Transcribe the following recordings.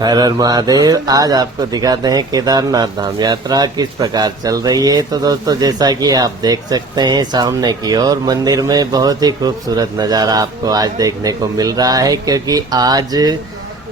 हर हर महादेव। आज आपको दिखाते हैं केदारनाथ धाम यात्रा किस प्रकार चल रही है। तो दोस्तों, जैसा कि आप देख सकते हैं सामने की ओर मंदिर में बहुत ही खूबसूरत नज़ारा आपको आज देखने को मिल रहा है, क्योंकि आज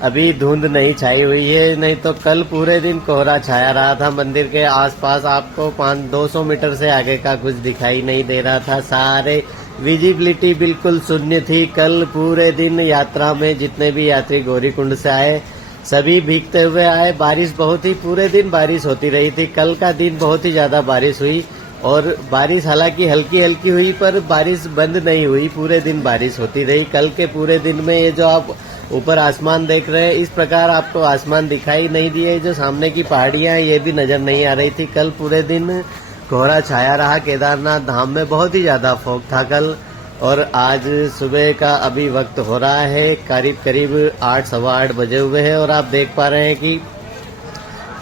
अभी धुंध नहीं छाई हुई है। नहीं तो कल पूरे दिन कोहरा छाया रहा था। मंदिर के आसपास आपको 500-200 मीटर से आगे का कुछ दिखाई नहीं दे रहा था। सारे विजिबिलिटी बिल्कुल शून्य थी। कल पूरे दिन यात्रा में जितने भी यात्री गौरीकुंड से आए सभी भीगते हुए आए। बारिश बहुत ही पूरे दिन बारिश होती रही थी। कल का दिन बहुत ही ज्यादा बारिश हुई, और बारिश हालांकि हल्की हल्की हुई पर बारिश बंद नहीं हुई। पूरे दिन बारिश होती रही। कल के पूरे दिन में ये जो आप ऊपर आसमान देख रहे हैं, इस प्रकार आपको आसमान दिखाई नहीं दिए। जो सामने की पहाड़ियां हैं ये भी नजर नहीं आ रही थी। कल पूरे दिन कोहरा छाया रहा। केदारनाथ धाम में बहुत ही ज्यादा फॉग था कल। और आज सुबह का अभी वक्त हो रहा है करीब 8-8:15 बजे हुए हैं, और आप देख पा रहे हैं कि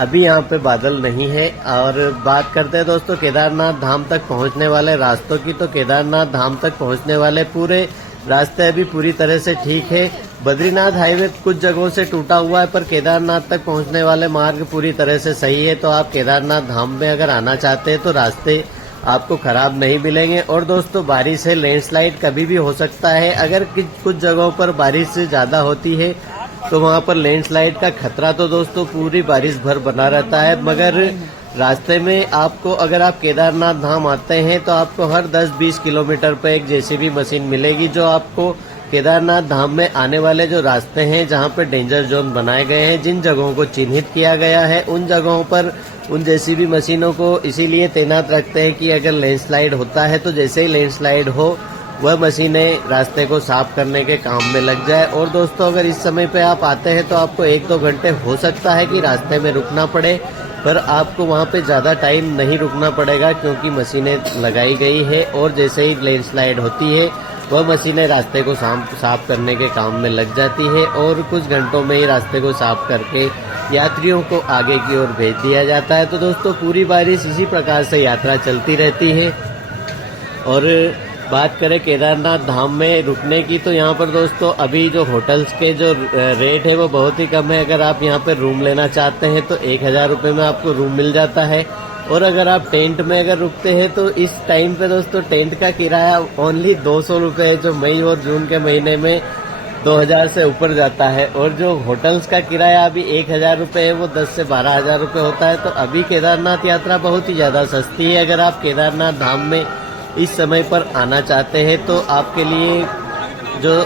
अभी यहाँ पे बादल नहीं है। और बात करते हैं दोस्तों केदारनाथ धाम तक पहुँचने वाले रास्तों की। तो केदारनाथ धाम तक पहुँचने वाले पूरे रास्ते अभी पूरी तरह से ठीक है। बद्रीनाथ हाईवे कुछ जगहों से टूटा हुआ है, पर केदारनाथ तक पहुँचने वाले मार्ग पूरी तरह से सही है। तो आप केदारनाथ धाम में अगर आना चाहते हैं तो रास्ते आपको खराब नहीं मिलेंगे। और दोस्तों, बारिश है, लैंडस्लाइड कभी भी हो सकता है। अगर कुछ जगहों पर बारिश ज्यादा होती है तो वहां पर लैंडस्लाइड का खतरा तो दोस्तों पूरी बारिश भर बना रहता है। मगर रास्ते में आपको, अगर आप केदारनाथ धाम आते हैं तो आपको हर 10-20 किलोमीटर पर एक जेसीबी मशीन मिलेगी, जो आपको केदारनाथ धाम में आने वाले जो रास्ते हैं जहां पर डेंजर जोन बनाए गए हैं, जिन जगहों को चिन्हित किया गया है, उन जगहों पर उन जेसीबी मशीनों को इसीलिए तैनात रखते हैं कि अगर लैंडस्लाइड होता है तो जैसे ही लैंडस्लाइड हो वह मशीनें रास्ते को साफ करने के काम में लग जाए। और दोस्तों, अगर इस समय पे आप आते हैं तो आपको 1-2 घंटे हो सकता है कि रास्ते में रुकना पड़े, पर आपको वहां पे ज्यादा टाइम नहीं रुकना पड़ेगा, क्योंकि मशीनें लगाई गई है। और जैसे ही लैंडस्लाइड होती है वह मशीनें रास्ते को साफ करने के काम में लग जाती है, और कुछ घंटों में ही रास्ते को साफ करके यात्रियों को आगे की ओर भेज दिया जाता है। तो दोस्तों, पूरी बारिश इसी प्रकार से यात्रा चलती रहती है। और बात करें केदारनाथ धाम में रुकने की, तो यहाँ पर दोस्तों अभी जो होटल्स के जो रेट है वो बहुत ही कम है। अगर आप यहाँ पर रूम लेना चाहते हैं तो 1000 रुपये में आपको रूम मिल जाता है। और अगर आप टेंट में अगर रुकते हैं तो इस टाइम पे दोस्तों टेंट का किराया ओनली 200 रुपये है, जो मई और जून के महीने में 2000 से ऊपर जाता है। और जो होटल्स का किराया अभी 1000 रुपये है वो 10 से 12,000 रुपये होता है। तो अभी केदारनाथ यात्रा बहुत ही ज्यादा सस्ती है। अगर आप केदारनाथ धाम में इस समय पर आना चाहते हैं तो आपके लिए जो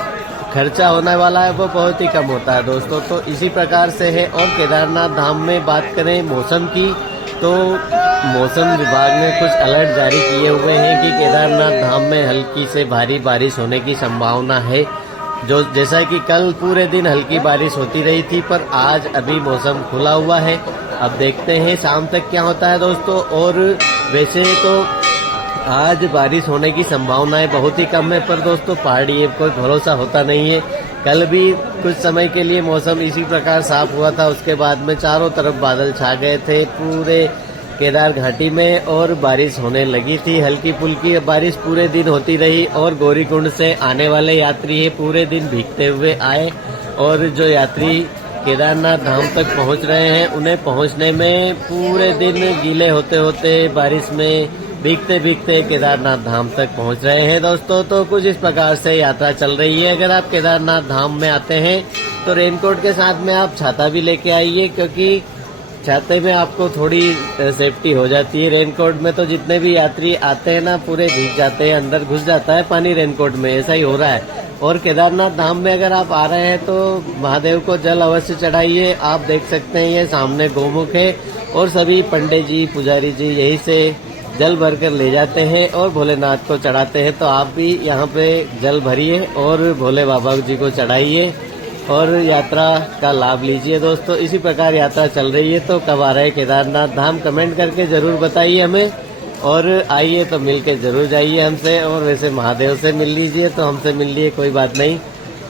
खर्चा होने वाला है वो बहुत ही कम होता है दोस्तों। तो इसी प्रकार से है। और केदारनाथ धाम में बात करें मौसम की, तो मौसम विभाग ने कुछ अलर्ट जारी किए हुए हैं कि केदारनाथ धाम में हल्की से भारी बारिश होने की संभावना है। जो जैसा कि कल पूरे दिन हल्की बारिश होती रही थी, पर आज अभी मौसम खुला हुआ है। अब देखते हैं शाम तक क्या होता है दोस्तों। और वैसे तो आज बारिश होने की संभावनाएं बहुत ही कम है, पर दोस्तों पहाड़ी कोई भरोसा होता नहीं है। कल भी कुछ समय के लिए मौसम इसी प्रकार साफ हुआ था, उसके बाद में चारों तरफ बादल छा गए थे पूरे केदार घाटी में, और बारिश होने लगी थी। हल्की फुल्की बारिश पूरे दिन होती रही। और गौरीकुंड से आने वाले यात्री पूरे दिन भीगते हुए आए। और जो यात्री केदारनाथ धाम तक पहुंच रहे हैं उन्हें पहुंचने में पूरे दिन गीले होते होते बारिश में भीगते भीगते केदारनाथ धाम तक पहुंच रहे हैं दोस्तों। तो कुछ इस प्रकार से यात्रा चल रही है। अगर आप केदारनाथ धाम में आते हैं तो रेनकोट के साथ में आप छाता भी लेके आइए, क्योंकि छाते में आपको थोड़ी सेफ्टी हो जाती है। रेनकोट में तो जितने भी यात्री आते हैं ना पूरे भीग जाते हैं, अंदर घुस जाता है पानी रेनकोट में, ऐसा ही हो रहा है। और केदारनाथ धाम में अगर आप आ रहे हैं तो महादेव को जल अवश्य चढ़ाइए। आप देख सकते हैं ये सामने गौमुख है, और सभी पंडित जी पुजारी जी यही से जल भरकर ले जाते हैं और भोलेनाथ को चढ़ाते हैं। तो आप भी यहाँ पे जल भरिए और भोले बाबा जी को चढ़ाइए और यात्रा का लाभ लीजिए दोस्तों। इसी प्रकार यात्रा चल रही है। तो कब आ रहे हैं केदारनाथ धाम, कमेंट करके जरूर बताइए हमें। और आइए तो मिल के जरूर जाइए हमसे। और वैसे महादेव से मिल लीजिए तो हमसे मिल लिए, कोई बात नहीं।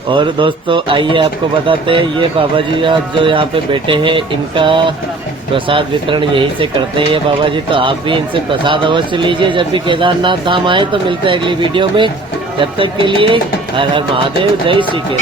और दोस्तों आइए आपको बताते हैं, ये बाबा जी आज जो यहाँ पे बैठे हैं इनका प्रसाद वितरण यहीं से करते हैं ये बाबा जी। तो आप भी इनसे प्रसाद अवश्य लीजिए जब भी केदारनाथ धाम आए। तो मिलते हैं अगली वीडियो में, जब तक के लिए हर हर महादेव, जय श्री कृष्ण।